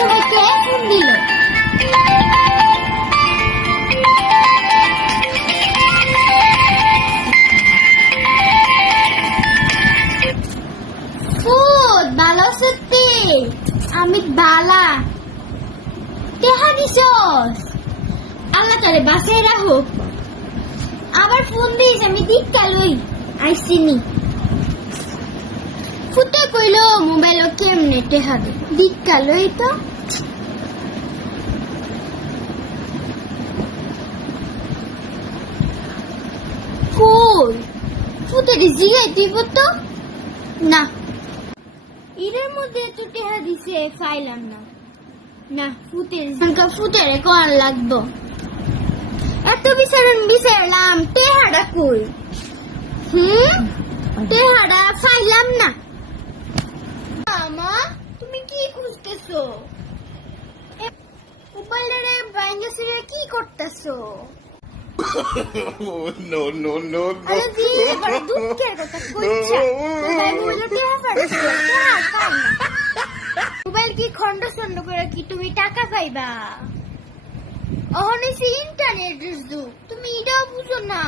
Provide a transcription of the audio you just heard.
সময় কে ফোন দিল? ফুট ভালো সত্যি আমি বালা টেহা দিছস আল্লাহ তারে বাসায় রাখো। আবার ফোন দিস আমি দীক্ষা লই আইসিনি। ফুটে কইল মোবাইল কেমনে টেহা দে দীক্ষা লই তো। ফুল ফুটে জিগাই দিব তো না এর মধ্যে তো টেহা দিছে ফাইলাম না। না ফুটের কোন লাগবো এত বিচারলাম টেহাটা কই? টেহাটা ফাইলাম না। আমা তুমি কি খুঁজতেছো? মোবাইলের বাইঙ্গাসিরে কি করতেছো? No, no, no, no. আরে দি এবার দুঃখের কথা কইছা মোবাইল বলে টেহা ফাড়ছো টেহা পাই না। মোবাইল কি খন্ড খন্ড করে কি তুমি টাকা পাইবা? অহনে সে ইন্টারনেট যুগ তুমি এটাও বুঝো না।